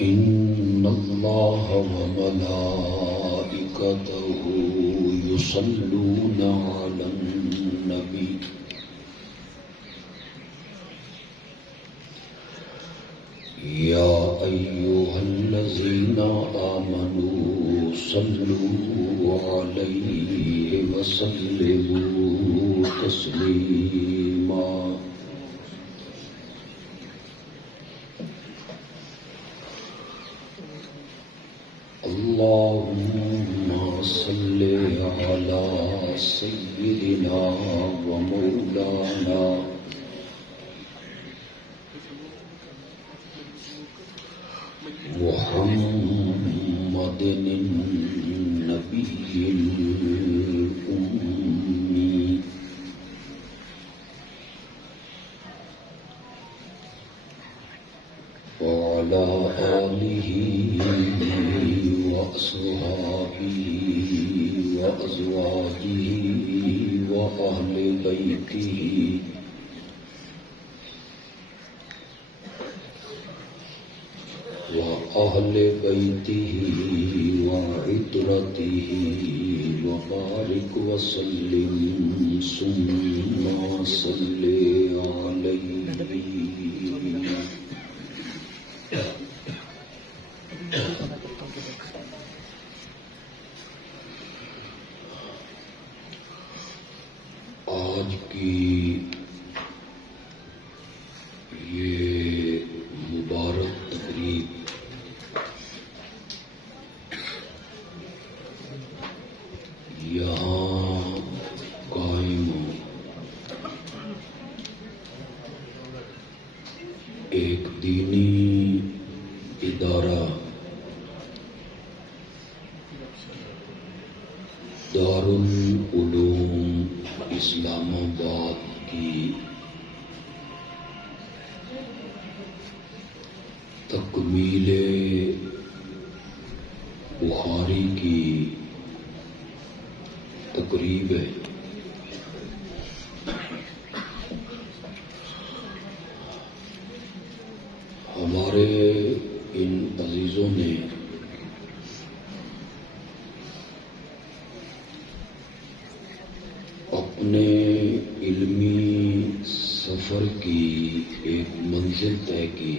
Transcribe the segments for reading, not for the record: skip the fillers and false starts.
إن الله وملائكته يصلون على النبي يا أيها الذين آمنوا صلوا عليه وسلموا تسليما اللهم صل على سيدنا ومولانا محمد النبي الأمي وعلى آله وأصحابه وأزواجه وأهل بيته وعترته وبارك وسلم ثم صل عليه آج کی یہ مبارک تقریب یہاں قائم ایک دینی ادارہ دارالعلوم اسلام آباد کی تکمیل بخاری کی تقریب ہے۔ ہمارے ان عزیزوں نے اپنے علمی سفر کی ایک منزل طے کی،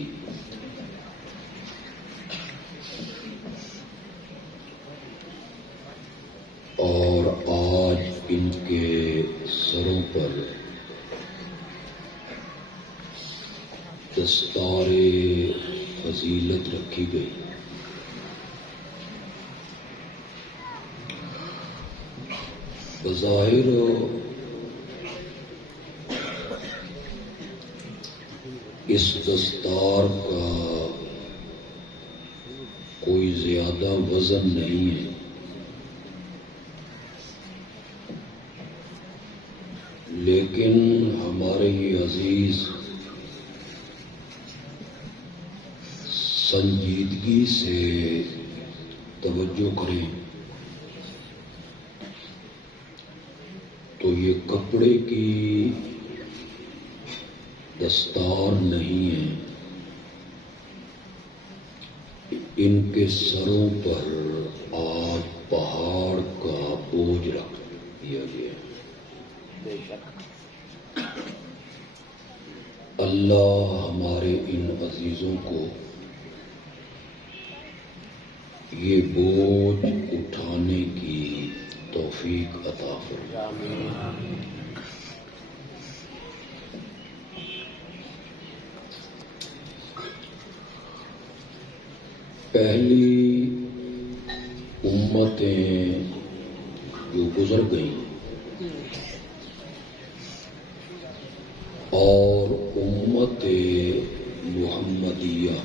اور آج ان کے سروں پر دستار فضیلت رکھی گئی۔ بظاہر اس دستار کا کوئی زیادہ وزن نہیں ہے، لیکن ہمارے یہ عزیز سنجیدگی سے توجہ کریں تو یہ کپڑے کی دستار نہیں ہے، ان کے سروں پر آج پہاڑ کا بوجھ رکھ دیا گیا۔ اللہ ہمارے ان عزیزوں کو یہ بوجھ اٹھانے کی توفیق عطا فرمائے۔ پہلی امتیں جو گزر گئیں اور امت محمدیہ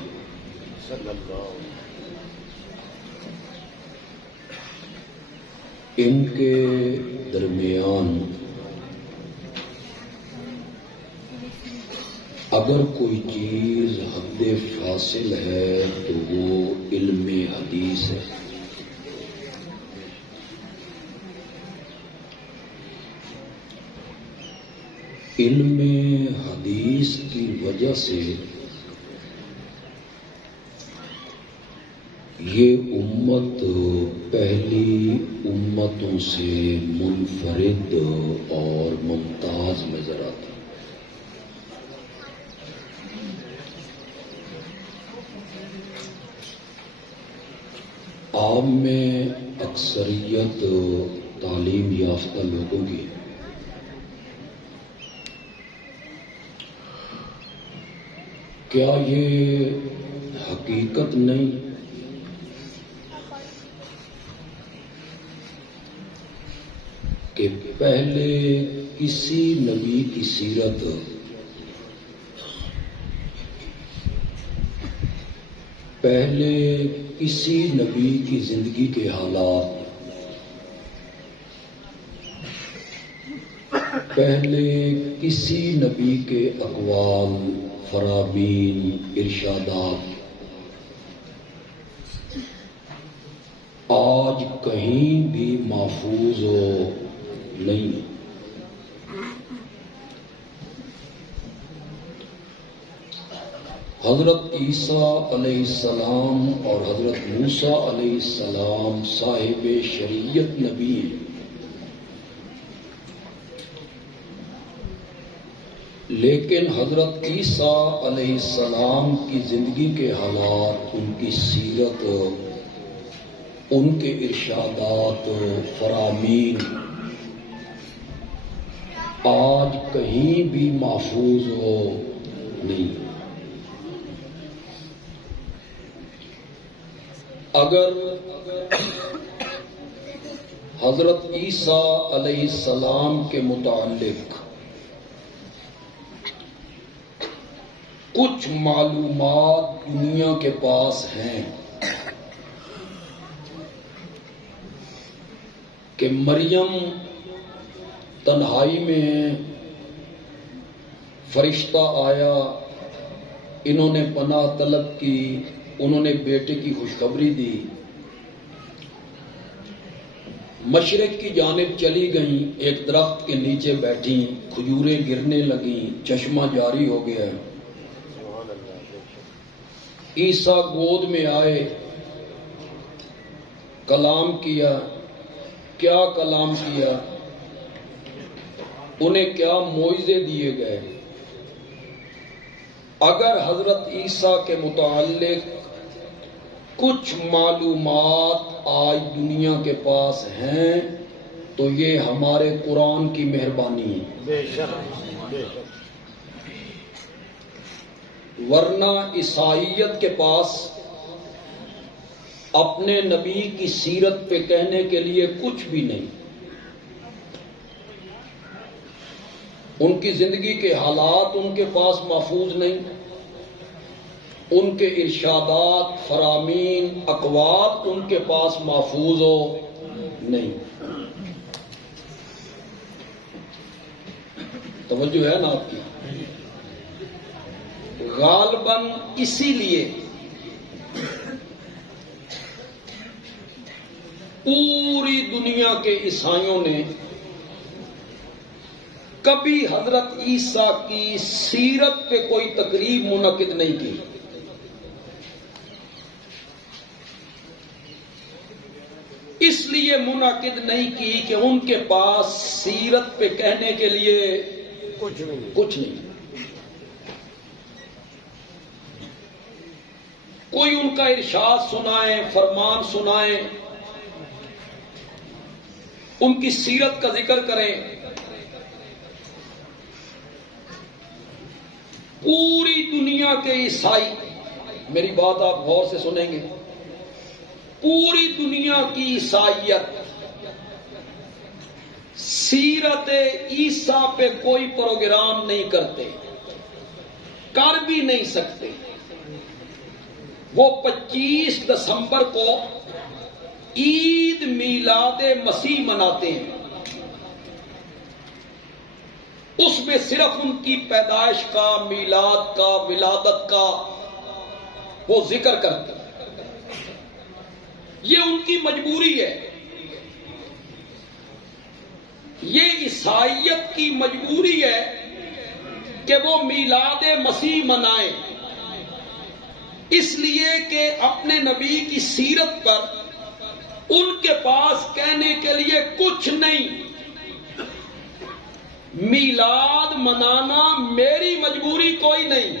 ان کے درمیان اگر کوئی چیز حد فاصل ہے تو وہ علم حدیث ہے۔ علم حدیث کی وجہ سے یہ امت پہلی امتوں سے منفرد اور ممتاز نظر آتی. عام میں اکثریت تعلیم یافتہ لوگوں کی کیا یہ حقیقت نہیں کہ پہلے کسی نبی کی سیرت پہلے کسی نبی کی زندگی کے حالات پہلے کسی نبی کے اقوال فرامین ارشادات آج کہیں بھی محفوظ ہو نہیں. حضرت عیسیٰ علیہ السلام اور حضرت موسیٰ علیہ السلام صاحب شریعت نبی ہیں، لیکن حضرت عیسیٰ علیہ السلام کی زندگی کے حالات، ان کی سیرت، ان کے ارشادات، فرامین آج کہیں بھی محفوظ ہو نہیں. اگر حضرت عیسیٰ علیہ السلام کے متعلق کچھ معلومات دنیا کے پاس ہیں کہ مریم تنہائی میں فرشتہ آیا، انہوں نے پناہ طلب کی، انہوں نے بیٹے کی خوشخبری دی، مشرق کی جانب چلی گئیں، ایک درخت کے نیچے بیٹھیں، کھجوریں گرنے لگیں، چشمہ جاری ہو گیا. عیسیٰ گود میں آئے، کلام کیا. کیا کلام کیا؟ انہیں کیا معجزے دیے گئے؟ اگر حضرت عیسیٰ کے متعلق کچھ معلومات آج دنیا کے پاس ہیں تو یہ ہمارے قرآن کی مہربانی ہے. بے شک. ورنہ عیسائیت کے پاس اپنے نبی کی سیرت پہ کہنے کے لیے کچھ بھی نہیں. ان کی زندگی کے حالات ان کے پاس محفوظ نہیں، ان کے ارشادات، فرامین، اقوال ان کے پاس محفوظ ہو نہیں. توجہ ہے نا آپ کی؟ غالباً اسی لیے پوری دنیا کے عیسائیوں نے کبھی حضرت عیسیٰ کی سیرت پہ کوئی تقریب منعقد نہیں کی. اس لیے منعقد نہیں کی کہ ان کے پاس سیرت پہ کہنے کے لیے کچھ نہیں. کوئی ان کا ارشاد سنائے، فرمان سنائے، ان کی سیرت کا ذکر کریں. پوری دنیا کے عیسائی، میری بات آپ غور سے سنیں گے، پوری دنیا کی عیسائیت سیرت عیسیٰ پہ کوئی پروگرام نہیں کرتے، کر بھی نہیں سکتے. وہ 25 دسمبر کو عید میلاد مسیح مناتے ہیں. اس میں صرف ان کی پیدائش کا، میلاد کا، ولادت کا وہ ذکر کرتے ہیں. یہ ان کی مجبوری ہے، یہ عیسائیت کی مجبوری ہے کہ وہ میلاد مسیح منائیں. اس لیے کہ اپنے نبی کی سیرت پر ان کے پاس کہنے کے لیے کچھ نہیں. میلاد منانا میری مجبوری کوئی نہیں.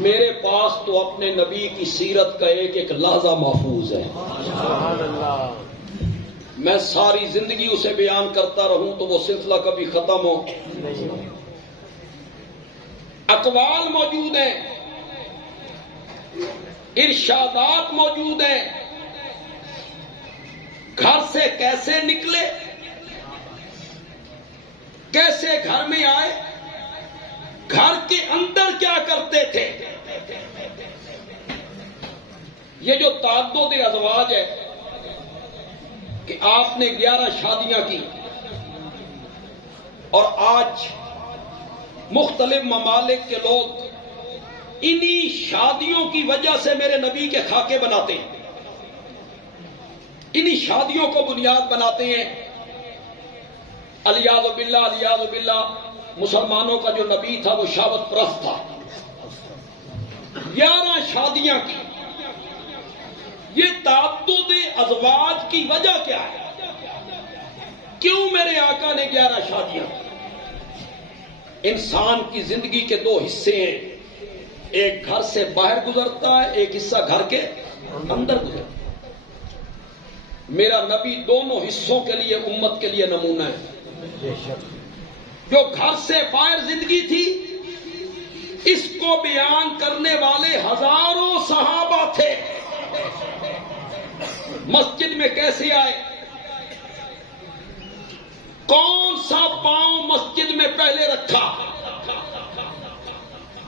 میرے پاس تو اپنے نبی کی سیرت کا ایک ایک لحظہ محفوظ ہے. میں ساری زندگی اسے بیان کرتا رہوں تو وہ سلسلہ کبھی ختم ہو. اقوال موجود ہیں، ارشادات موجود ہیں. گھر سے کیسے نکلے، کیسے گھر میں آئے، گھر کے اندر کیا کرتے تھے. یہ جو تعدد ازواج ہے کہ آپ نے 11 شادیاں کی اور آج مختلف ممالک کے لوگ انہی شادیوں کی وجہ سے میرے نبی کے خاکے بناتے ہیں، انہی شادیوں کو بنیاد بناتے ہیں. الیاذ باللہ الیاذ باللہ، مسلمانوں کا جو نبی تھا وہ شہوت پرست تھا. 11 شادیاں کی. یہ تعدد ازواج کی وجہ کیا ہے؟ کیوں میرے آقا نے 11 شادیاں کی؟ انسان کی زندگی کے 2 حصے ہیں، ایک گھر سے باہر گزرتا ہے، ایک حصہ گھر کے اندر گزرتا ہے. میرا نبی دونوں حصوں کے لیے امت کے لیے نمونہ ہے. جو گھر سے باہر زندگی تھی اس کو بیان کرنے والے ہزاروں صحابہ تھے. مسجد میں کیسے آئے، کون سا پاؤں مسجد میں پہلے رکھا،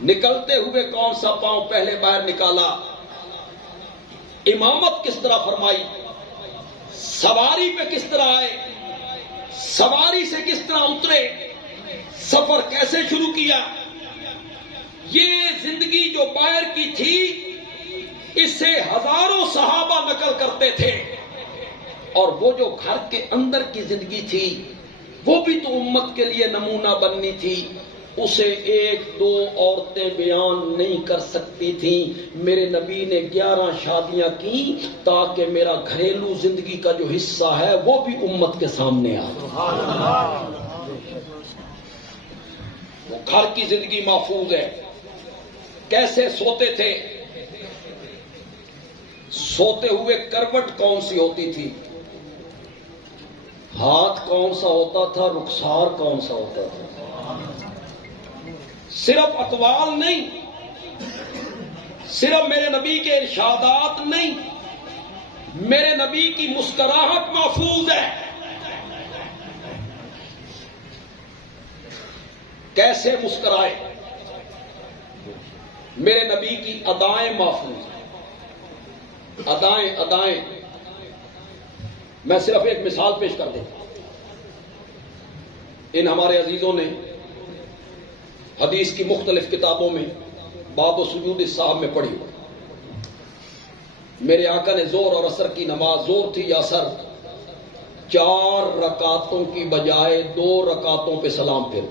نکلتے ہوئے کون سا پاؤں پہلے باہر نکالا، امامت کس طرح فرمائی، سواری پہ کس طرح آئے، سواری سے کس طرح اترے، سفر کیسے شروع کیا. یہ زندگی جو باہر کی تھی اس سے ہزاروں صحابہ نقل کرتے تھے. اور وہ جو گھر کے اندر کی زندگی تھی وہ بھی تو امت کے لیے نمونہ بننی تھی. اسے 1-2 عورتیں بیان نہیں کر سکتی تھیں. میرے نبی نے 11 شادیاں کی تاکہ میرا گھریلو زندگی کا جو حصہ ہے وہ بھی امت کے سامنے آئے. وہ گھر کی زندگی محفوظ ہے. کیسے سوتے تھے، سوتے ہوئے کروٹ کون سی ہوتی تھی، ہاتھ کون سا ہوتا تھا، رخسار کون سا ہوتا تھا. صرف اقوال نہیں، صرف میرے نبی کے ارشادات نہیں، میرے نبی کی مسکراہٹ محفوظ ہے. کیسے مسکرائے، میرے نبی کی ادائیں محفوظ ہیں. ادائیں میں صرف ایک مثال پیش کر دیتا ہوں. ان ہمارے عزیزوں نے حدیث کی مختلف کتابوں میں باب و سجود السہو میں پڑھی. میرے آقا نے زور اور عصر کی نماز، زور تھی یا عصر، 4 رکعتوں کی بجائے 2 رکعتوں پہ سلام پھر.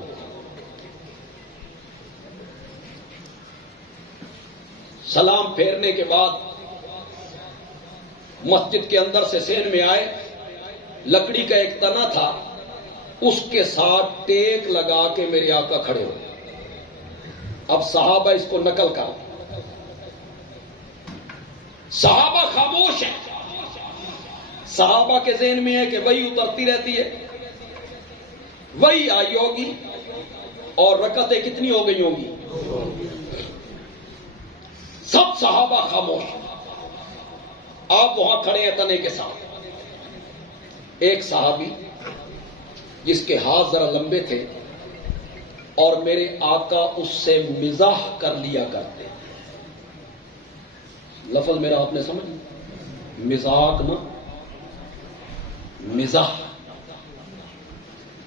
سلام پھیرنے کے بعد مسجد کے اندر سے سین میں آئے. لکڑی کا ایک تنا تھا، اس کے ساتھ ٹیک لگا کے میرے آقا کھڑے ہو. اب صحابہ اس کو نقل کر، صحابہ خاموش ہیں. صحابہ کے ذہن میں ہے کہ وہی اترتی رہتی ہے، وہی آئی ہوگی اور رکعتیں کتنی ہو گئی ہوں گی. سب صحابہ خاموش. آپ وہاں کھڑے ہیں تنے کے ساتھ. ایک صحابی جس کے ہاتھ ذرا لمبے تھے اور میرے آقا اس سے مزاح کر لیا کرتے. لفظ میرا آپ نے سمجھ، مزاق نہ مزاح.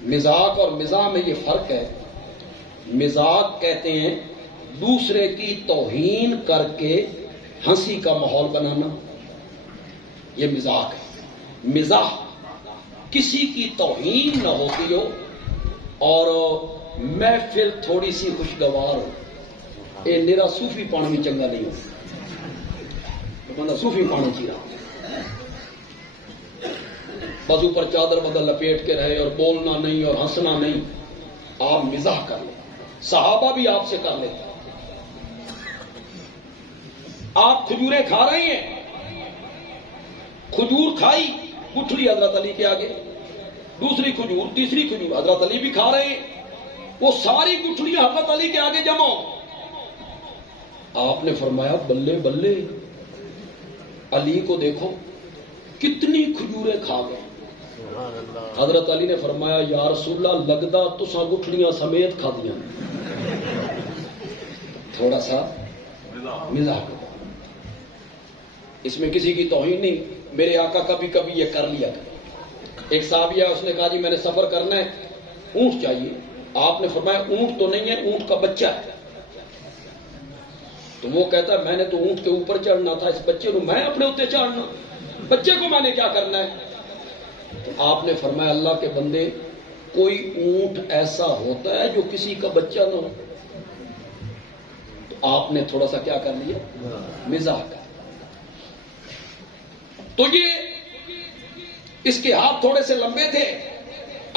مزاق اور مزاح میں یہ فرق ہے. مزاق کہتے ہیں دوسرے کی توہین کر کے ہنسی کا ماحول بنانا، یہ مزاق ہے. مزاح کسی کی توہین نہ ہوتی ہو اور محفل تھوڑی سی خوشگوار ہو. یہ میرا صوفی پان بھی چنگا نہیں ہوتا، بندہ صوفی پانی چی رہا بس اوپر چادر بدل لپیٹ کے رہے اور بولنا نہیں اور ہنسنا نہیں. آپ مزاح کر لیں، صحابہ بھی آپ سے کر لیتے. آپ کھجوریں کھا رہے ہیں، کھجور کھائی، گٹھلی حضرت علی کے آگے، دوسری کھجور، تیسری کھجور، حضرت علی بھی کھا رہے ہیں، وہ ساری گٹھلیاں حضرت علی کے آگے جمع ہو. آپ نے فرمایا بلے بلے، علی کو دیکھو کتنی کھجوریں کھا گئے. حضرت علی نے فرمایا یا رسول اللہ لگدا تساں گٹھلیاں سمیت کھا دیا. تھوڑا سا مزاح کرو، اس میں کسی کی توہین نہیں. میرے آقا کبھی کبھی یہ کر لیا کرے. ایک صحابیہ اس نے کہا جی میں نے سفر کرنا ہے، اونٹ چاہیے. آپ نے فرمایا اونٹ تو نہیں ہے، اونٹ کا بچہ ہے. تو وہ کہتا ہے میں نے تو اونٹ کے اوپر چڑھنا تھا، اس بچے کو میں اپنے اوپر چڑھنا، بچے کو میں نے کیا کرنا ہے. تو آپ نے فرمایا اللہ کے بندے کوئی اونٹ ایسا ہوتا ہے جو کسی کا بچہ نہ ہو. تو آپ نے تھوڑا سا کیا کر لیا، مزاح کر. تو یہ اس کے ہاتھ تھوڑے سے لمبے تھے،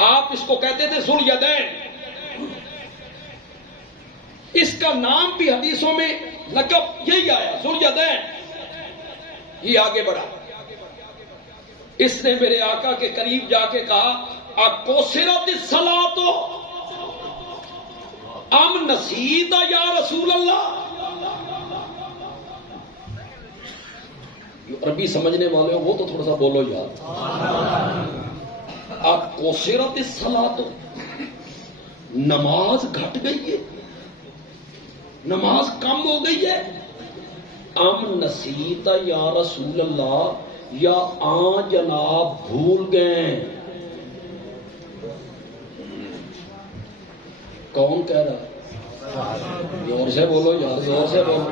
آپ اس کو کہتے تھے ذوالیدین. اس کا نام بھی حدیثوں میں لقب یہی آیا ذوالیدین. یہ آگے بڑھا، اس نے میرے آقا کے قریب جا کے کہا اکوسرت الصلاۃ ام نسیت یا رسول اللہ. عربی سمجھنے والے ہو وہ تو تھوڑا سا بولو یار. اکوسرت الصلاۃ، نماز گھٹ گئی ہے، نماز کم ہو گئی ہے. ام نسیت یا رسول اللہ، یا جناب بھول گئے. کون کہہ رہا؟ زور سے بولو یار، زور سے بولو.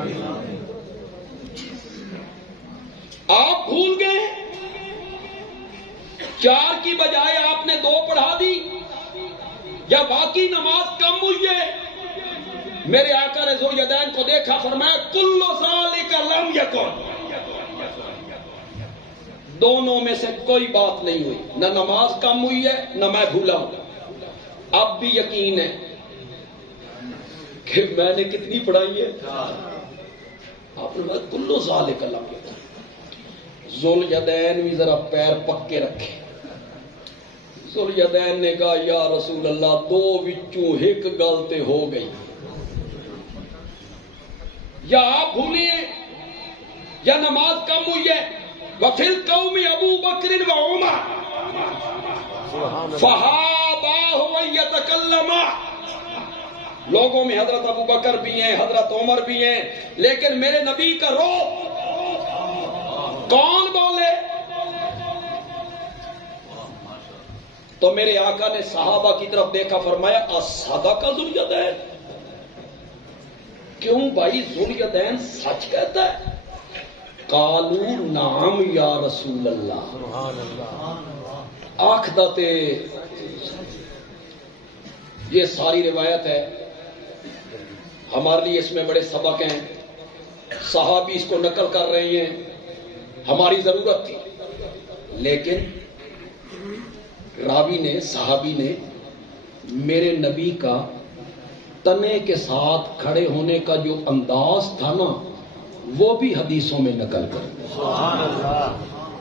آپ بھول گئے، 4 کی بجائے آپ نے 2 پڑھا دی، یا باقی نماز کم ہوئی ہے. میرے آقا نے ذوالیدین کو دیکھا، فرمایا کل ذالک لم یکن، دونوں میں سے کوئی بات نہیں ہوئی، نہ نماز کم ہوئی ہے نہ میں بھولا ہوں. اب بھی یقین ہے کہ میں نے کتنی پڑھائی ہے. آپ نے بات کلو ذالک لم یکن. ذوالیدین بھی ذرا پیر پکے رکھے. ذوالیدین نے کہا یا رسول اللہ 2 وچوں 1 گل تے ہو گئی، یا آپ بھولے یا نماز کم ہوئی ہے. وفی القوم ابو بکر و عمر فہاباہ ان یتکلما، لوگوں میں حضرت ابو بکر بھی ہیں، حضرت عمر بھی ہیں، لیکن میرے نبی کا روح کون بولے؟ تو میرے آقا نے صحابہ کی طرف دیکھا، فرمایا اصدق ذوالیدین. کیوں بھائی ذوالیدین سچ کہتا ہے؟ قالوا نعم یا رسول اللہ. آخدا تے یہ ساری روایت ہے، ہمارے لیے اس میں بڑے سبق ہیں. صحابی اس کو نقل کر رہے ہیں، ہماری ضرورت تھی، لیکن راوی نے، صحابی نے میرے نبی کا تنے کے ساتھ کھڑے ہونے کا جو انداز تھا نا، وہ بھی حدیثوں میں نقل کرتے.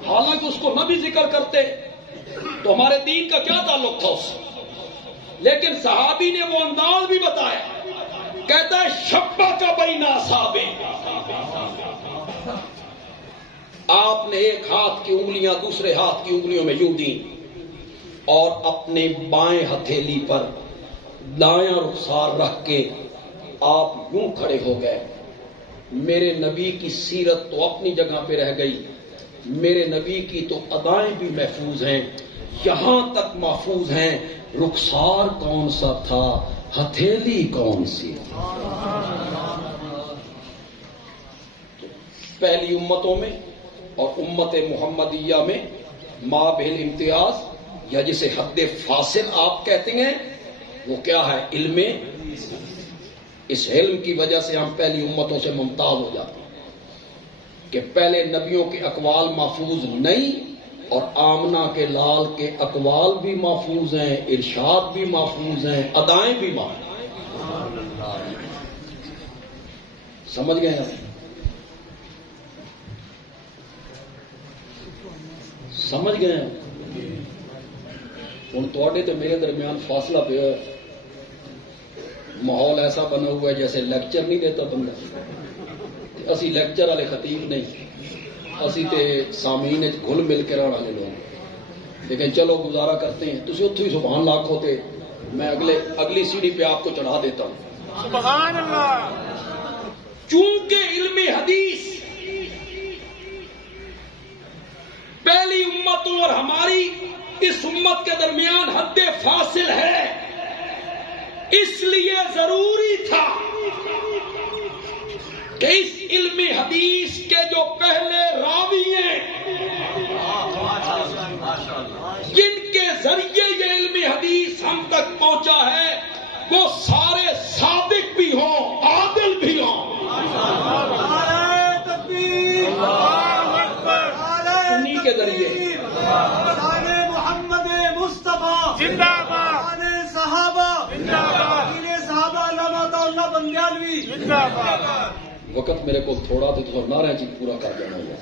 حالانکہ اس کو نہ بھی ذکر کرتے تو ہمارے دین کا کیا تعلق تھا اس سے، لیکن صحابی نے وہ انداز بھی بتایا. کہتا ہے شبہ کا بین اصابع، آپ نے ایک ہاتھ کی انگلیاں دوسرے ہاتھ کی انگلیوں میں یوں دیں اور اپنے بائیں ہتھیلی پر دایاں رخسار رکھ کے آپ یوں کھڑے ہو گئے. میرے نبی کی سیرت تو اپنی جگہ پہ رہ گئی، میرے نبی کی تو ادائیں بھی محفوظ ہیں، یہاں تک محفوظ ہیں رخسار کون سا تھا، ہتھیلی کون سی. پہلی امتوں میں اور امت محمدیہ میں مابہل امتیاز، یا جسے حد فاصل آپ کہتے ہیں، وہ کیا ہے؟ علم اس علم کی وجہ سے ہم پہلی امتوں سے ممتاز ہو جاتے ہیں کہ پہلے نبیوں کے اقوال محفوظ نہیں، اور آمنہ کے لال کے اقوال بھی محفوظ ہیں، ارشاد بھی محفوظ ہیں، ادائیں بھی محفوظ ہیں۔ سمجھ گئے ہیں؟ سمجھ گئے ہیں؟ ہوں تھوڑے تو میرے درمیان فاصلہ پہ ہے، ماحول ایسا بنا ہوا ہے جیسے لیکچر نہیں دیتا بندہ، اسی لیکچر والے خطیب نہیں، اسی تے سامعین گھل مل کے رہنے والے لوگ، لیکن چلو گزارا کرتے ہیں۔ تسی اتھو ہی سبحان اللہ کھوتے، میں اگلی سیڑھی پہ آپ کو چڑھا دیتا ہوں۔ سبحان اللہ۔ چونکہ علم حدیث پہلی امتوں اور ہماری اس امت کے درمیان حد فاصل ہے، اس لیے ضروری تھا کہ اس علم حدیث کے جو پہلے راوی ہیں، جن کے ذریعے یہ علم حدیث ہم تک پہنچا ہے، وہ سارے صادق بھی ہوں، عادل بھی ہوں۔ انہی کے ذریعے محمد مصطفیٰ زندہ باد، صحابہ زندہ باد، صحابہ علامہ بندیالوی زندہ باد۔ وقت میرے کو تھوڑا تو نعرہ چیز پورا کر دینا ہے۔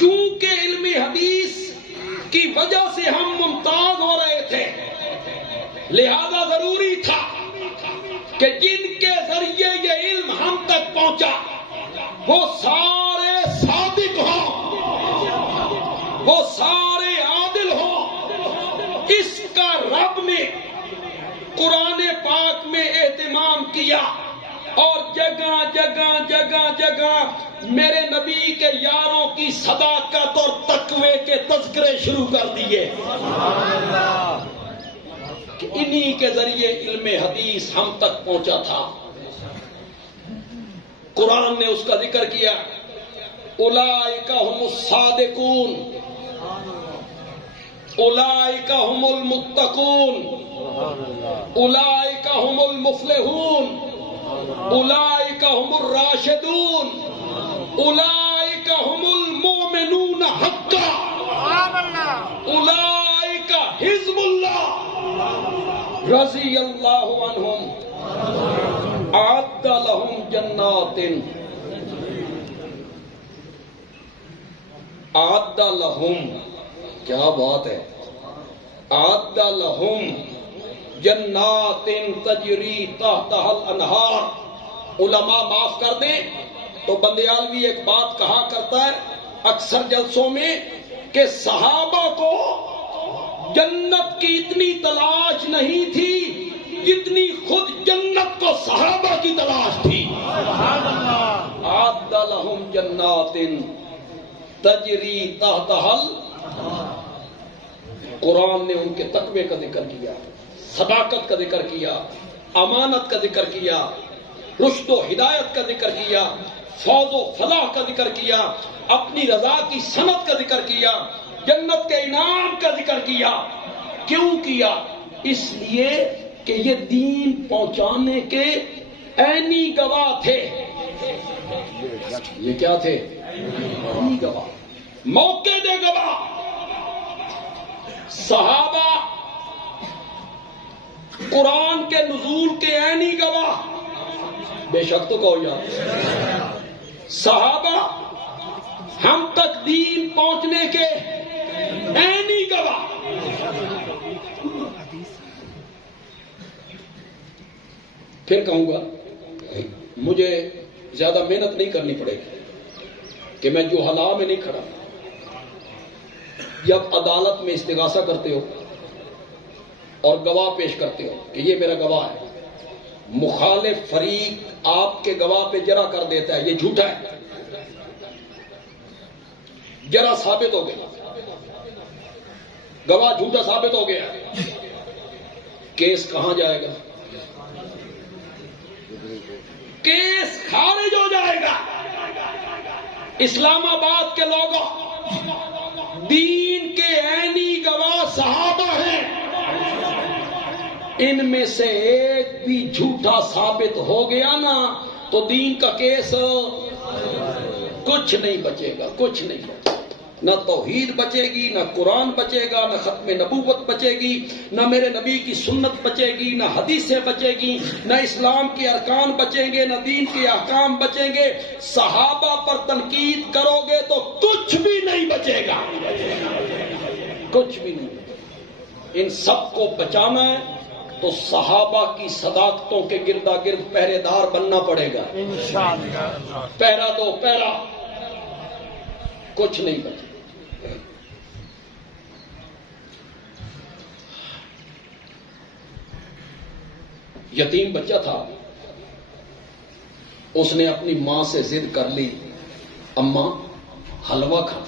چونکہ علم حدیث کی وجہ سے ہم ممتاز ہو رہے تھے، لہذا ضروری تھا کہ جن کے ذریعے یہ علم ہم تک پہنچا وہ سارے صادق ہوں، وہ سارے عادل ہوں۔ اس کا رب نے قرآن پاک میں اہتمام کیا، اور جگہ جگہ جگہ جگہ میرے نبی کے یاروں کی صداقت اور تقوی کے تذکرے شروع کر دیے کہ انہی کے ذریعے علم حدیث ہم تک پہنچا تھا۔ قرآن نے اس کا ذکر کیا، اولئک هم الصادقون، اولئک هم المتقون، اولئک هم المفلحون، اولئک هم الراشدون، اولئک هم المؤمنون حقا، اولئک حزب اللہ رضی اللہ عنہم اعد لهم جنات، اعد لهم، کیا بات ہے، اعد لهم جنات تجری تحتها الانہار۔ علماء معاف کر دیں تو بندیالوی ایک بات کہا کرتا ہے اکثر جلسوں میں کہ صحابہ کو جنت کی اتنی تلاش نہیں تھی جتنی خود جنت کو صحابہ کی تلاش تھی۔ اعد لهم جنات تجری تحتها، قرآن نے ان کے تقوی کا ذکر کیا، صداقت کا ذکر کیا، امانت کا ذکر کیا، رشد و ہدایت کا ذکر کیا، فوز و فلاح کا ذکر کیا، اپنی رضا کی صنعت کا ذکر کیا، جنت کے انعام کا ذکر کیا۔ کیوں کیا؟ اس لیے کہ یہ دین پہنچانے کے عینی گواہ تھے۔ یہ کیا تھے؟ عینی گواہ، موقع دے گواہ۔ صحابہ قرآن کے نزول کے عینی گواہ، بے شک تو کہو یار، صحابہ ہم تک دین پہنچنے کے عینی گواہ۔ پھر کہوں گا مجھے زیادہ محنت نہیں کرنی پڑے گی کہ میں جو حلا میں نہیں کھڑا۔ جب عدالت میں استغاثہ کرتے ہو اور گواہ پیش کرتے ہو کہ یہ میرا گواہ ہے، مخالف فریق آپ کے گواہ پہ جرح کر دیتا ہے، یہ جھوٹا ہے، جرح ثابت ہو گیا، گواہ جھوٹا ثابت ہو گیا، کیس کہاں جائے گا؟ کیس خارج ہو جائے گا۔ اسلام آباد کے لوگوں، دین کے عینی گواہ صحابہ ہیں، ان میں سے ایک بھی جھوٹا ثابت ہو گیا نا تو دین کا کیس کچھ نہیں بچے گا، کچھ نہیں بچے گا۔ نہ توحید بچے گی، نہ قرآن بچے گا، نہ ختم نبوت بچے گی، نہ میرے نبی کی سنت بچے گی، نہ حدیثیں بچے گی، نہ اسلام کے ارکان بچیں گے، نہ دین کے احکام بچیں گے۔ صحابہ پر تنقید کرو گے تو کچھ بھی نہیں بچے گا، کچھ بھی نہیں بچے گا۔ ان سب کو بچانا ہے تو صحابہ کی صداقتوں کے گردا گرد پہرے دار بننا پڑے گا انشاءاللہ۔ پہرا دو پہرا، کچھ نہیں بچے۔ یتیم بچہ تھا، اس نے اپنی ماں سے ضد کر لی، اماں حلوہ کھا۔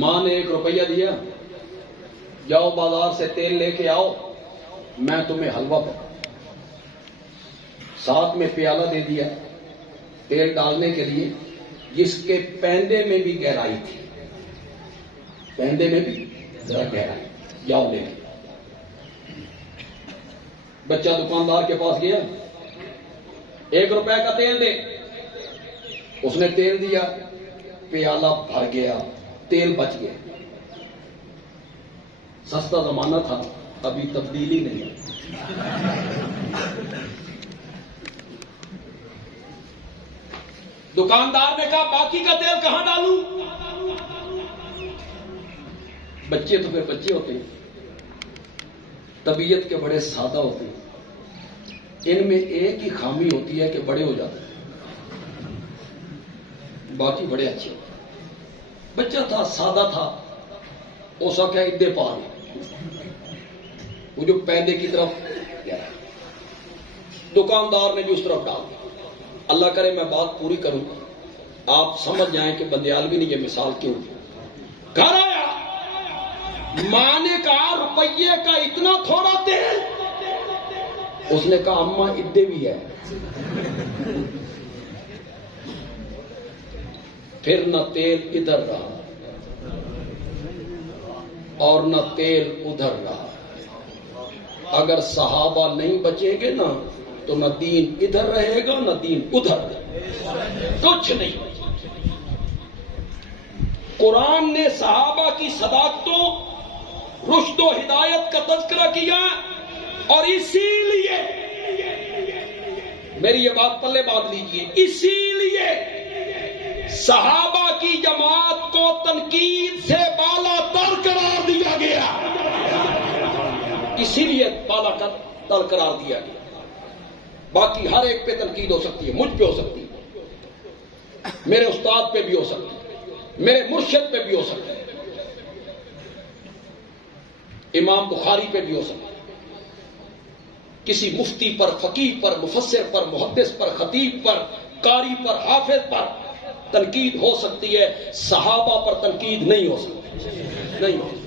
ماں نے 1 روپیہ دیا، جاؤ بازار سے تیل لے کے آؤ، میں تمہیں حلوہ پکاؤں۔ ساتھ میں پیالہ دے دیا تیل ڈالنے کے لیے، جس کے پیندے میں بھی گہرائی تھی، پیندے میں بھی ذرا گہرائی، جاؤ لے کے۔ بچہ دکاندار کے پاس گیا، 1 روپے کا تیل دے، اس نے تیل دیا، پیالہ بھر گیا، تیل بچ گیا۔ سستا زمانہ تھا، ابھی تبدیلی نہیں ہے۔ دکاندار نے کہا باقی کا تیل کہاں ڈالوں؟ بچے تو پھر بچے ہوتے ہیں، طبیعت کے بڑے سادہ ہوتے ہیں، ان میں ایک ہی خامی ہوتی ہے کہ بڑے ہو جاتے ہیں، باقی بڑے اچھے ہوتے ہیں۔ بچہ تھا، سادہ تھا، ہو سکا ادے پا لے، وہ جو پیندے کی طرف گیا، دکاندار نے بھی اس طرف ڈال دیا۔ اللہ کرے میں بات پوری کروں، آپ سمجھ جائیں کہ بندیالوی نے یہ مثال کیوں دی۔ گھر آیا، ماں نے کہا روپیے کا اتنا تھوڑا تیل؟ اس نے کہا اماں ادے بھی ہے۔ پھر نہ تیل ادھر رہا اور نہ تیل ادھر رہا۔ اگر صحابہ نہیں بچیں گے نا تو نہ دین ادھر رہے گا نہ دین ادھر رہے گا، کچھ نہیں۔ قرآن نے صحابہ کی صداقتوں، رشد و ہدایت کا تذکرہ کیا، اور اسی لیے میری یہ بات پلے باندھ لیجئے، اسی لیے صحابہ کی جماعت کو تنقید سے بالا تر قرار دیا گیا، اسی لیے بالا تر قرار دیا گیا۔ باقی ہر ایک پہ تنقید ہو سکتی ہے، مجھ پہ ہو سکتی ہے، میرے استاد پہ بھی ہو سکتی ہے، میرے مرشد پہ بھی ہو سکتی ہے، امام بخاری پہ بھی ہو سکتی ہے، کسی مفتی پر، فقیہ پر، مفسر پر، محدث پر، خطیب پر، قاری پر، حافظ پر تنقید ہو سکتی ہے، صحابہ پر تنقید نہیں ہو سکتی، نہیں ہو سکتی۔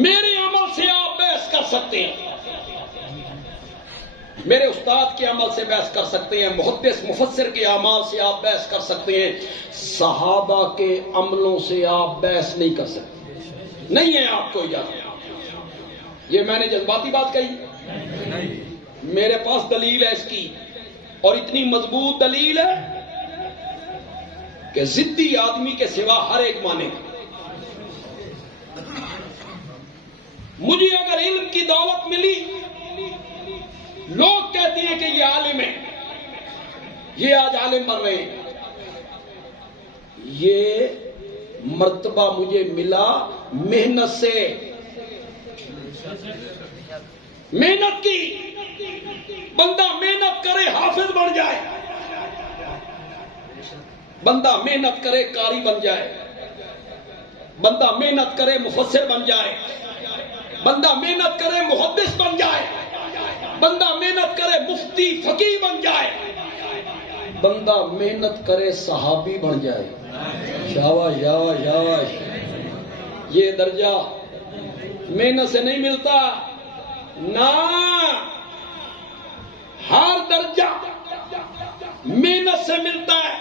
میرے عمل سے آپ بحث کر سکتے ہیں، میرے استاد کے عمل سے بحث کر سکتے ہیں، محدث مفسر کے اعمال سے آپ بحث کر سکتے ہیں، صحابہ کے عملوں سے آپ بحث نہیں کر سکتے، نہیں ہے آپ کو اجازت۔ یہ میں نے جذباتی بات کہی، میرے پاس دلیل ہے اس کی، اور اتنی مضبوط دلیل ہے کہ ضدی آدمی کے سوا ہر ایک مانے گا۔ مجھے اگر علم کی دولت ملی، لوگ کہتے ہیں کہ یہ عالم ہے، یہ آج عالم بن رہے ہیں، یہ مرتبہ مجھے ملا محنت سے، محنت کی، بندہ محنت کرے حافظ بن جائے، بندہ محنت کرے قاری بن جائے، بندہ محنت کرے مفسر بن جائے، بندہ محنت کرے محدث بن جائے، بندہ محنت کرے مفتی فقیہ بن جائے، بندہ محنت کرے صحابی بن جائے۔ شاباش شاباش شاباش۔ یہ درجہ محنت سے نہیں ملتا، نہ، ہر درجہ محنت سے ملتا ہے،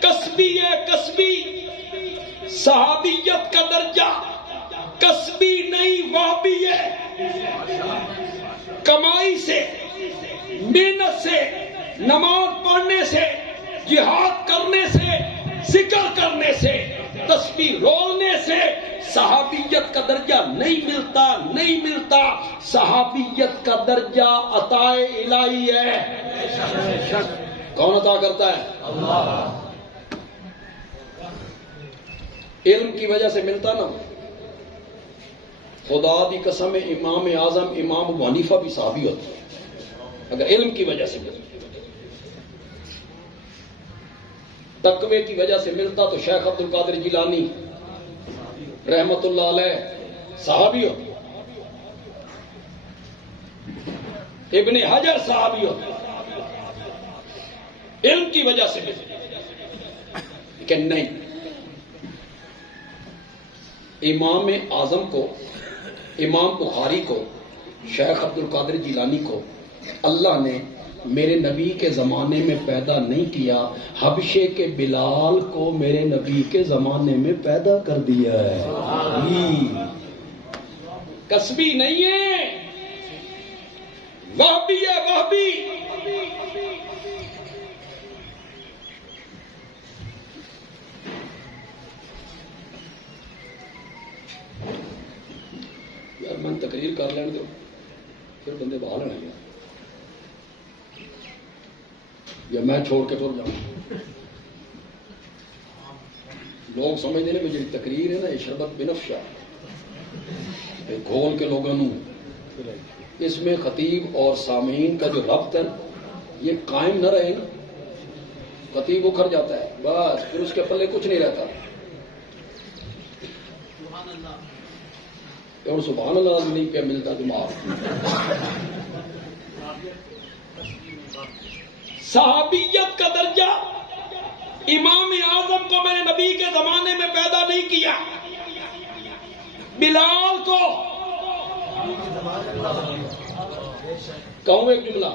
کسبی ہے، کسبی۔ صحابیت کا درجہ کسبی نہیں، وہابی ہے۔ کمائی سے، محنت سے، نماز پڑھنے سے، جہاد کرنے سے، ذکر کرنے سے، تسبیح رولنے سے صحابیت کا درجہ نہیں ملتا، نہیں ملتا۔ صحابیت کا درجہ عطا الہی ہے۔ کون عطا کرتا ہے؟ اللہ۔ علم کی وجہ سے ملتا نا، خدا دی قسم امام اعظم امام ابو حنیفہ بھی صحابی ہوتا اگر علم کی وجہ سے ملتا۔ تقوی کی وجہ سے ملتا تو شیخ عبد القادر جیلانی رحمت اللہ علیہ صحابی ہوتا، ابن حجر صحابی ہوتا، علم کی وجہ سے ملتا۔ لیکن نہیں، امام اعظم کو، امام بخاری کو، شیخ عبد القادر جیلانی کو اللہ نے میرے نبی کے زمانے میں پیدا نہیں کیا، حبشے کے بلال کو میرے نبی کے زمانے میں پیدا کر دیا ہے۔ کسبی نہیں ہے، وہابی ہے، وہابی۔ یار من تقریر کر لین دو، پھر بندے باہر آنے گیا، یا میں چھوڑ کے ٹر جاؤں۔ لوگ سمجھتے ہیں کہ جی تقریر ہے نا یہ شربت بنفشا، گھول کے لوگوں، اس میں خطیب اور سامعین کا جو ربط ہے یہ قائم نہ رہے نا، خطیب اکھڑ جاتا ہے بس، پھر اس کے پلے کچھ نہیں رہتا۔ اور سبحان اللہ نہیں پہ ملتا دماغ۔ صحابیت کا درجہ امام اعظم کو میرے نبی کے زمانے میں پیدا نہیں کیا، بلال کو۔ کہوں ایک جملہ،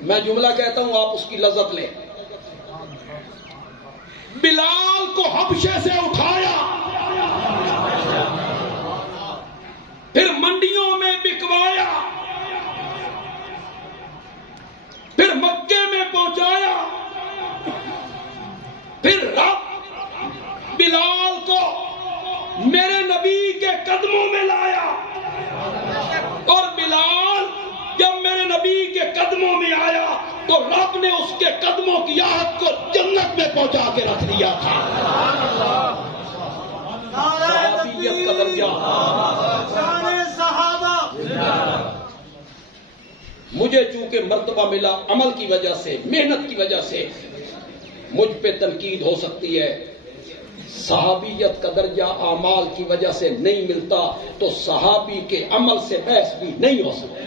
میں جملہ کہتا ہوں آپ اس کی لذت لیں۔ بلال کو حبشے سے اٹھایا، پھر منڈیوں میں بکوایا، پھر مکے میں پہنچایا، پھر رب بلال کو میرے نبی کے قدموں میں لایا، اور بلال جب میرے نبی کے قدموں میں آیا تو رب نے اس کے قدموں کی آہت کو جنت میں پہنچا کے رکھ دیا تھا۔ صحابیت کا درجہ، مجھے چونکہ مرتبہ ملا عمل کی وجہ سے، محنت کی وجہ سے، مجھ پہ تنقید ہو سکتی ہے۔ صحابیت کا درجہ اعمال کی وجہ سے نہیں ملتا تو صحابی کے عمل سے بحث بھی نہیں ہو سکتی،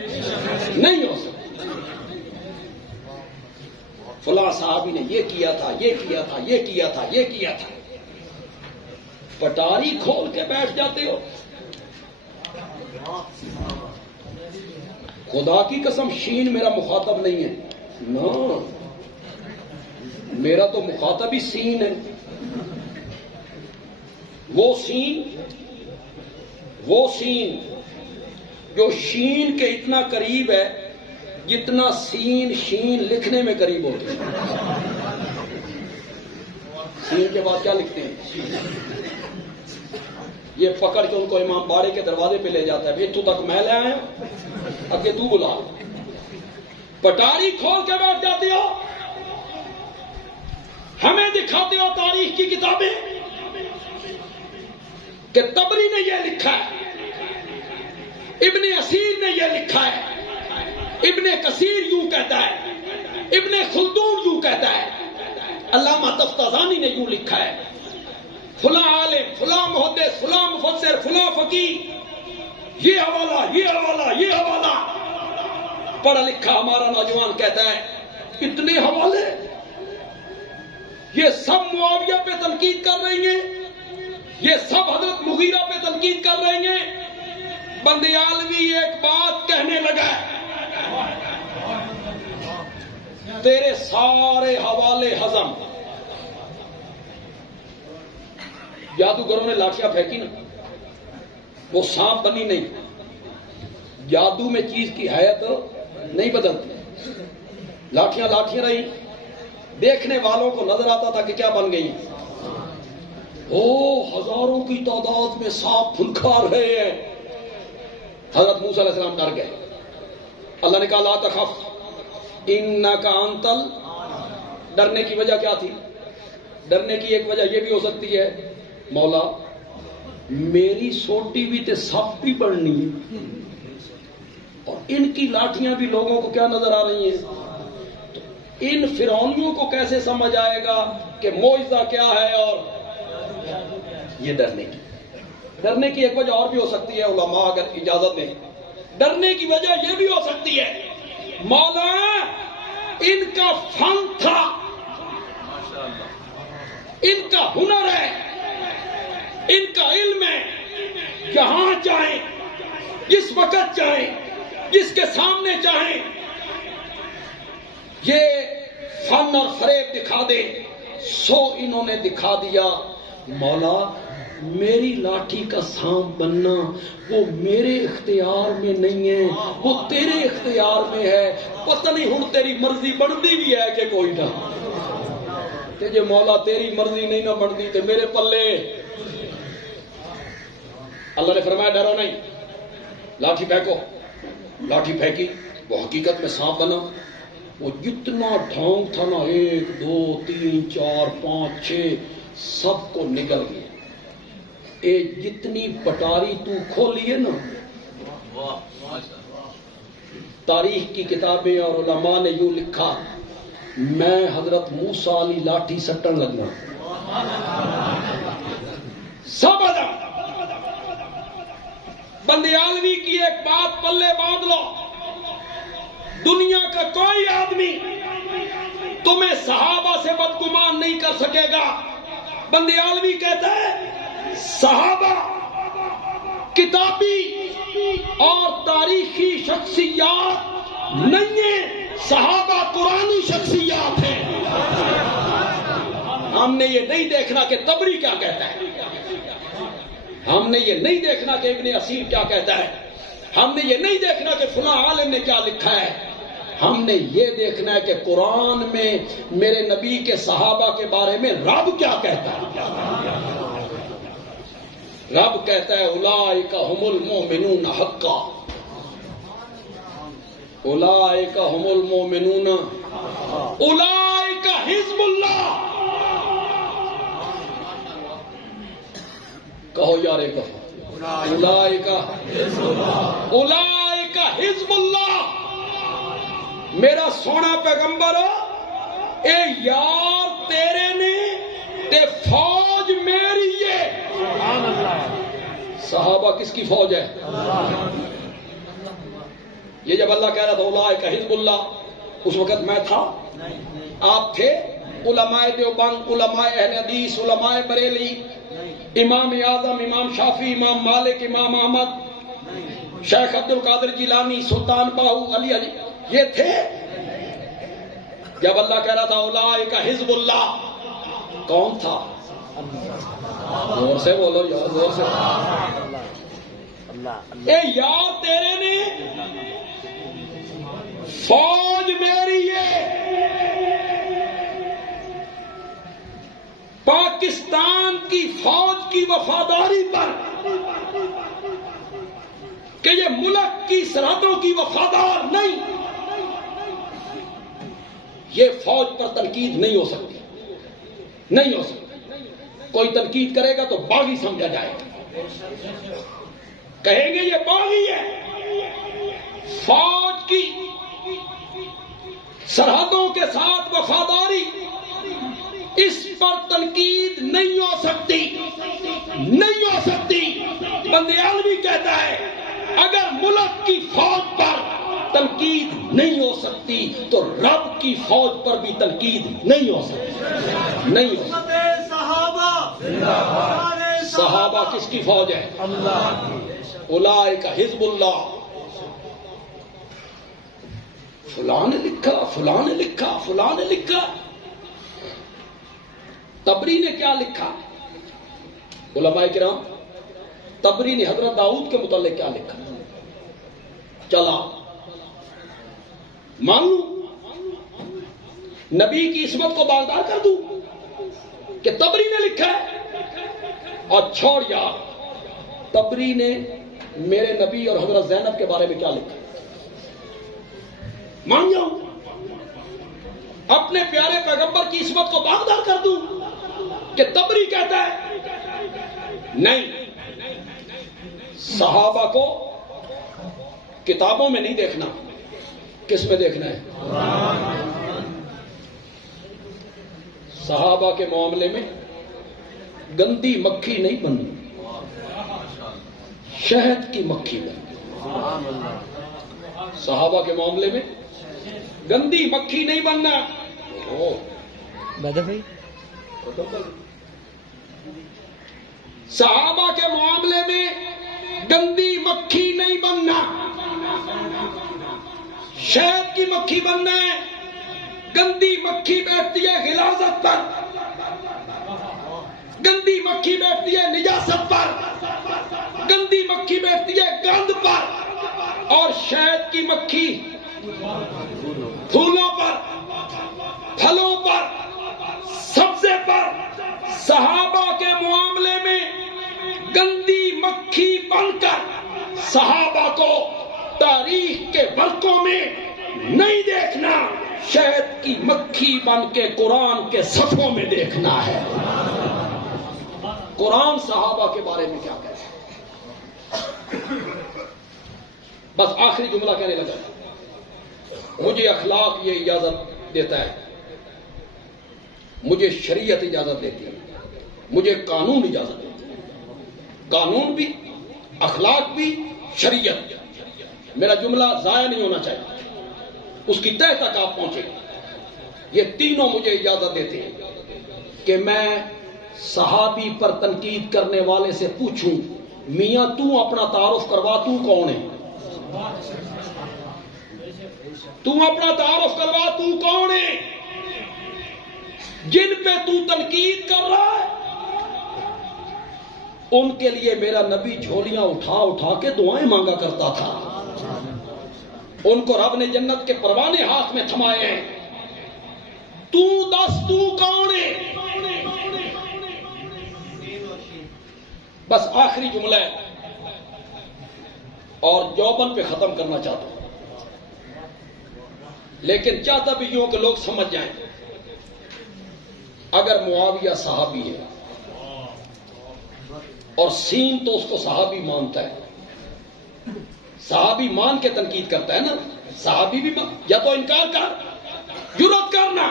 نہیں ہو سکتی۔ فلاں صحابی نے یہ کیا تھا، یہ کیا تھا، یہ کیا تھا، یہ کیا تھا، پٹاری کھول کے بیٹھ جاتے ہو۔ خدا کی قسم شین میرا مخاطب نہیں ہے، نا میرا تو مخاطب ہی سین ہے۔ وہ سین جو شین کے اتنا قریب ہے جتنا سین شین لکھنے میں قریب ہوتے ہیں۔ سین کے بعد کیا لکھتے ہیں؟ یہ پکڑ کے ان کو امام باڑے کے دروازے پہ لے جاتا ہے، تو تک میں لے آیا اگے تو بلا۔ پٹاری کھول کے بیٹھ جاتے ہو، ہمیں دکھاتے ہو تاریخ کی کتابیں کہ تبری نے یہ لکھا ہے، ابن اسیر نے یہ لکھا ہے، ابن کثیر یوں کہتا ہے، ابن خلدون یوں کہتا ہے، علامہ طفتازانی نے یوں لکھا ہے، فلاں عالم، فلاں محدث، فلاں مفسر، فلاں فقیہ، یہ حوالہ، یہ حوالہ، یہ حوالہ۔ پڑھا لکھا ہمارا نوجوان کہتا ہے اتنے حوالے، یہ سب معاویہ پہ تنقید کر رہی ہیں، یہ سب حضرت مغیرہ پہ تنقید کر رہی ہیں۔ بندیالوی ایک بات کہنے لگا ہے، تیرے سارے حوالے ہضم. جادوگروں نے لاٹیاں پھینکی نا، وہ سانپ بنی نہیں. جادو میں چیز کی حیت نہیں بدلتی. لاٹیاں لاٹیاں رہی، دیکھنے والوں کو نظر آتا تھا کہ کیا بن گئی. ہزاروں کی تعداد میں سانپ پھنکار رہے ہیں. حضرت موسیٰ علیہ السلام ڈر گئے. اللہ نے کہا لا تخف انک انتل. ڈرنے کی وجہ کیا تھی؟ ڈرنے کی ایک وجہ یہ بھی ہو سکتی ہے مولا میری سوٹی بھی تے سب بھی بڑھنی ہے، اور ان کی لاٹیاں بھی لوگوں کو کیا نظر آ رہی ہیں. تو ان فرعونیوں کو کیسے سمجھ آئے گا کہ معجزہ کیا ہے؟ اور یہ ڈرنے کی ایک وجہ اور بھی ہو سکتی ہے. علماء اگر اجازت دیں، ڈرنے کی وجہ یہ بھی ہو سکتی ہے مولا ان کا فن تھا، ان کا ہنر ہے، ان کا علم ہے، جہاں چاہیں جس وقت چاہیں جس کے سامنے چاہیں یہ فن اور فریب دکھا دے. سو انہوں نے دکھا دیا. مولا میری لاٹھی کا سانپ بننا وہ میرے اختیار میں نہیں ہے، وہ تیرے اختیار میں ہے. پتہ نہیں ہوں تیری مرضی بنتی بھی ہے کہ کوئی نہ. کہ جے مولا تیری مرضی نہیں نہ بنتی تو میرے پلے. اللہ نے فرمایا ڈرو نہیں، لاٹھی پھینکو. لاٹھی پھینکی، وہ حقیقت میں سانپ بنا. وہ جتنا ڈھونگ تھا نا 1 2 3 4 5 6 سب کو نگل گیا. جتنی پٹاری تو کھولی ہے نا، تاریخ کی کتابیں اور علماء نے یوں لکھا میں حضرت موسیٰ علی لاٹھی سٹن لگنا. سب ادب. بندیالوی کی ایک بات پلے باندھ لو، دنیا کا کوئی آدمی تمہیں صحابہ سے بدگمان نہیں کر سکے گا. بندیالوی کہتا ہے صحابہ کتابی اور تاریخی شخصیات نہیں ہیں، صحابہ قرآنی شخصیات ہیں. ہم نے یہ نہیں دیکھنا کہ طبری کیا کہتا ہے، ہم نے یہ نہیں دیکھنا کہ ابن اسیر کیا کہتا ہے، ہم نے یہ نہیں دیکھنا کہ فلاں عالم نے کیا لکھا ہے. ہم نے یہ دیکھنا ہے کہ قرآن میں میرے نبی کے صحابہ کے بارے میں رب کیا کہتا ہے. رب کہتا ہے اولئک هم المؤمنون حقا، اولئک هم المؤمنون، اولئک حزب اللہ. کہو یار ایک دفعہ اولئک حزب اللہ. میرا سونا پیغمبر اے یار تیرے نے تے فوج میری ہے. صحابہ کس کی فوج ہے؟ یہ جب اللہ کہہ رہا تھا اولئک حزب اللہ، اس وقت میں تھا؟ آپ تھے؟ علماء دیوبند، علماء اہل حدیث، علماء بریلی، امام اعظم، امام شافعی، امام مالک، امام احمد، شیخ عبد القادر جیلانی، سلطان باہو، علی یہ تھے؟ جب اللہ کہہ رہا تھا اولئک حزب اللہ، کون تھا؟ زور سے بولو یار، زور سے. اے یار تیرے نے فوج میری ہے. پاکستان کی فوج کی وفاداری پر کہ یہ ملک کی سرحدوں کی وفادار نہیں، یہ فوج پر تنقید نہیں ہو سکتی، نہیں ہو سکتی. کوئی تنقید کرے گا تو باغی سمجھا جائے گا، کہیں گے یہ باغی ہے. فوج کی سرحدوں کے ساتھ وفاداری، اس پر تنقید نہیں ہو سکتی، نہیں ہو سکتی. بندیالوی کہتا ہے اگر ملک کی فوج پر تنقید نہیں ہو سکتی تو رب کی فوج پر بھی تنقید نہیں ہو سکتی، نہیں ہو سکتی. صحابہ کس کی فوج ہے؟ اولئک حزب اللہ. فلاں نے لکھا، فلاں نے لکھا، فلاں نے لکھا. تبری نے کیا لکھا؟ علماء کرام، تبری نے حضرت داؤد کے متعلق کیا لکھا؟ چلا مان لوں، نبی کی عصمت کو باغدار کر دوں کہ تبری نے لکھا ہے؟ اور چھوڑ یار، تبری نے میرے نبی اور حضرت زینب کے بارے میں کیا لکھا؟ مان جاؤں، اپنے پیارے پیغمبر کی عصمت کو باغدار کر دوں کہ تبری کہتا ہے؟ نہیں. صحابہ کو کتابوں میں نہیں دیکھنا، کس میں دیکھنا ہے؟ صحابہ کے معاملے میں گندی مکھی نہیں بننی، شہد کی مکھی بننی. صحابہ کے معاملے میں گندی مکھی نہیں بننا. صحابہ کے معاملے میں گندی مکھی نہیں بننا، شہد کی مکھی بننا ہے. گندی مکھی بیٹھتی ہے غلاظت پر، گندی مکھی بیٹھتی ہے نجاست پر، گندی مکھی بیٹھتی ہے گند پر، اور شہد کی مکھی پھولوں پر، پھلوں پر، سبزے پر. صحابہ کے معاملے میں گندی مکھی بن کر صحابہ کو تاریخ کے ورقوں میں نہیں دیکھنا، شہد کی مکھی بن کے قرآن کے صفحوں میں دیکھنا ہے. قرآن صحابہ کے بارے میں کیا کہتا ہے؟ بس آخری جملہ کہنے لگا، مجھے اخلاق یہ اجازت دیتا ہے، مجھے شریعت اجازت دیتی ہے، مجھے قانون اجازت دیتی ہے. قانون بھی، اخلاق بھی، شریعت. میرا جملہ ضائع نہیں ہونا چاہیے، اس کی تہہ تک آپ پہنچے. یہ تینوں مجھے اجازت دیتے ہیں کہ میں صحابی پر تنقید کرنے والے سے پوچھوں، میاں تو اپنا تعارف کروا، تو کون ہے؟ تو اپنا تعارف کروا، تو کون ہے؟ جن پہ تو تنقید کر رہا ہے ان کے لیے میرا نبی جھولیاں اٹھا اٹھا کے دعائیں مانگا کرتا تھا. ان کو رب نے جنت کے پروانے ہاتھ میں تھمائے ہیں. تو دس، تو کون ہے؟ بس آخری جملہ ہے اور جوبن پہ ختم کرنا چاہتا ہوں، لیکن چاہتا بھی یوں کہ لوگ سمجھ جائیں. اگر معاویہ صحابی ہے اور سین تو اس کو صحابی مانتا ہے، صحابی مان کے تنقید کرتا ہے نا، صحابی بھی یا تو انکار کر، جرات کرنا.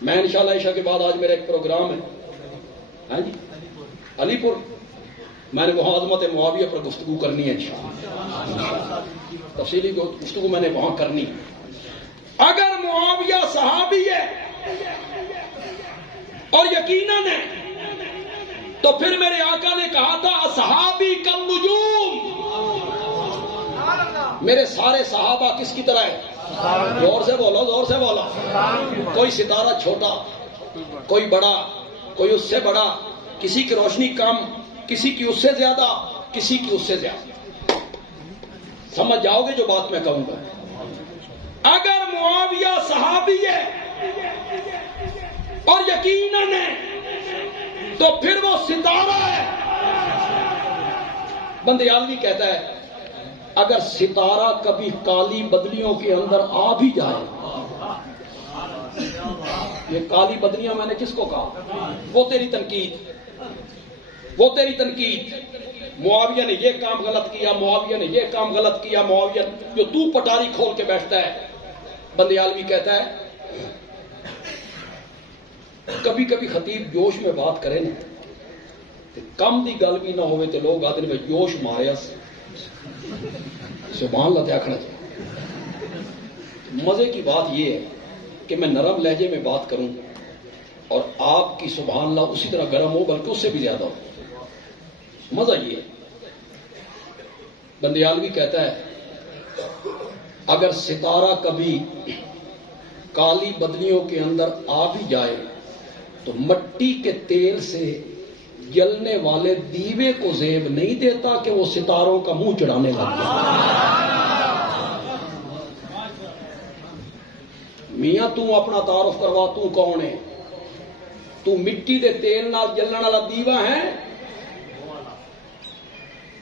میں انشاءاللہ عشاء کے بعد آج میرا ایک پروگرام ہے، ہاں جی، علی پور. میں نے وہاں عظمت معاویہ پر گفتگو کرنی ہے انشاءاللہ، تفصیلی گفتگو میں نے وہاں کرنی. اگر معاویہ صحابی ہے اور یقیناً ہے تو پھر میرے آقا نے کہا تھا اصحابی کل نجوم، میرے سارے صحابہ کس کی طرح ہے؟ زور سے بولو، زور سے بولو. کوئی ستارہ چھوٹا، کوئی بڑا، کوئی اس سے بڑا، کسی کی روشنی کم، کسی کی اس سے زیادہ، کسی کی اس سے زیادہ. سمجھ جاؤ گے جو بات میں کہوں گا. اگر معاویہ صحابی ہے اور یقیناً ہے تو پھر وہ ستارہ ہے. بندیالوی کہتا ہے اگر ستارہ کبھی کالی بدلیوں کے اندر آ بھی جائے، یہ کالی بدلیاں میں نے کس کو کہا؟ وہ تیری تنقید، وہ تیری تنقید. معاویہ نے یہ کام غلط کیا، معاویہ نے یہ کام غلط کیا، معاویہ جو تو پٹاری کھول کے بیٹھتا ہے. بندیالوی کہتا ہے کبھی کبھی خطیب جوش میں بات کرے نا کم دی گل بھی نہ ہوئے تو لوگ آتے ہیں جوش ماریا سبحان اللہ تے آکھنا چاہیے. مزے کی بات یہ ہے کہ میں نرم لہجے میں بات کروں اور آپ کی سبحان اللہ اسی طرح گرم ہو بلکہ اس سے بھی زیادہ ہو. مزہ یہ ہے. بندیالوی کہتا ہے اگر ستارہ کبھی کالی بدلیوں کے اندر آ بھی جائے تو مٹی کے تیل سے جلنے والے دیوے کو زیب نہیں دیتا کہ وہ ستاروں کا منہ چڑھانے لگ جائے۔ میاں تو اپنا تعارف کروا، تو کون ہے؟ تو مٹی دے تیل نال جلنے والا دیوا ہے؟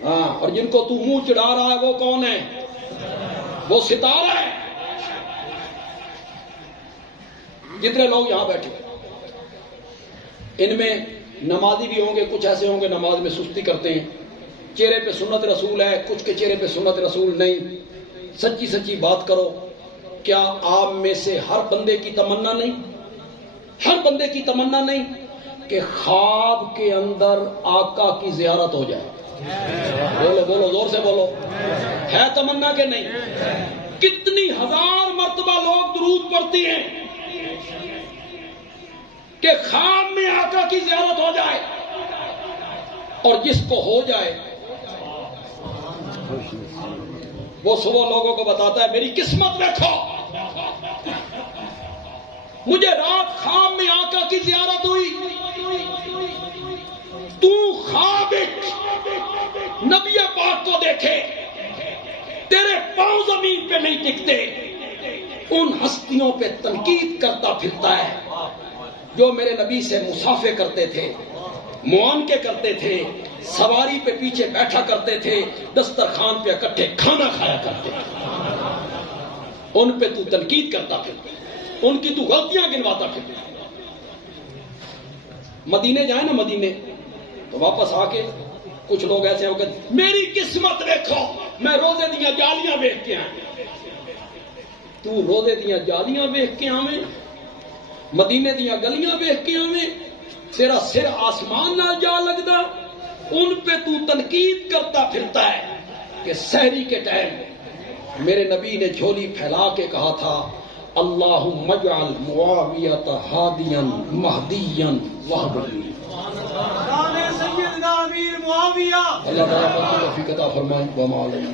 ہاں، اور جن کو تو منہ چڑھا رہا ہے وہ کون ہے؟ وہ ستارہ ہے۔ جتنے لوگ یہاں بیٹھے ان میں نمازی بھی ہوں گے، کچھ ایسے ہوں گے نماز میں سستی کرتے ہیں، چہرے پہ سنت رسول ہے، کچھ کے چہرے پہ سنت رسول نہیں۔ سچی سچی بات کرو، کیا آپ میں سے ہر بندے کی تمنا نہیں، ہر بندے کی تمنا نہیں کہ خواب کے اندر آقا کی زیارت ہو جائے؟ بولو بولو، زور سے بولو، ہے تمنا کہ نہیں؟ کتنی ہزار مرتبہ لوگ درود پڑھتی ہیں کہ خواب میں آقا کی زیارت ہو جائے، اور جس کو ہو جائے وہ صبح لوگوں کو بتاتا ہے میری قسمت دیکھو، مجھے رات خواب میں آقا کی زیارت ہوئی۔ تو خواب نبی پاک کو دیکھے، تیرے پاؤں زمین پہ نہیں ٹکتے، ان ہستیوں پہ تنقید کرتا پھرتا ہے جو میرے نبی سے مصافحے کرتے تھے، معانقے کرتے تھے، سواری پہ پیچھے بیٹھا کرتے تھے، دسترخوان پہ اکٹھے کھانا کھایا کرتے تھے، ان پہ تو تنقید کرتا پھرتا، ان کی تو غلطیاں گنواتا پھرتا۔ مدینے جائیں نا، مدینے تو واپس آ کے کچھ لوگ ایسے ہو کہ میری قسمت دیکھو، میں روزے دیاں جالیاں دیکھ کے آئے۔ تو روزے دیاں جالیاں دیکھ کے آویں، مدینے دیاں گلیاں دیکھ کے آویں، تیرا سر آسمان نال جا لگدا، ان پہ تو تنقید کرتا پھرتا ہے کہ سحری کے ٹائم میرے نبی نے جھولی پھیلا کے کہا تھا اللہم اجعل معاویۃ ہادیا مہدیا وہب لی۔ سیدنا امیر معاویہ اللہ تعالیٰ توفیق عطا فرمائے۔ وما علینا۔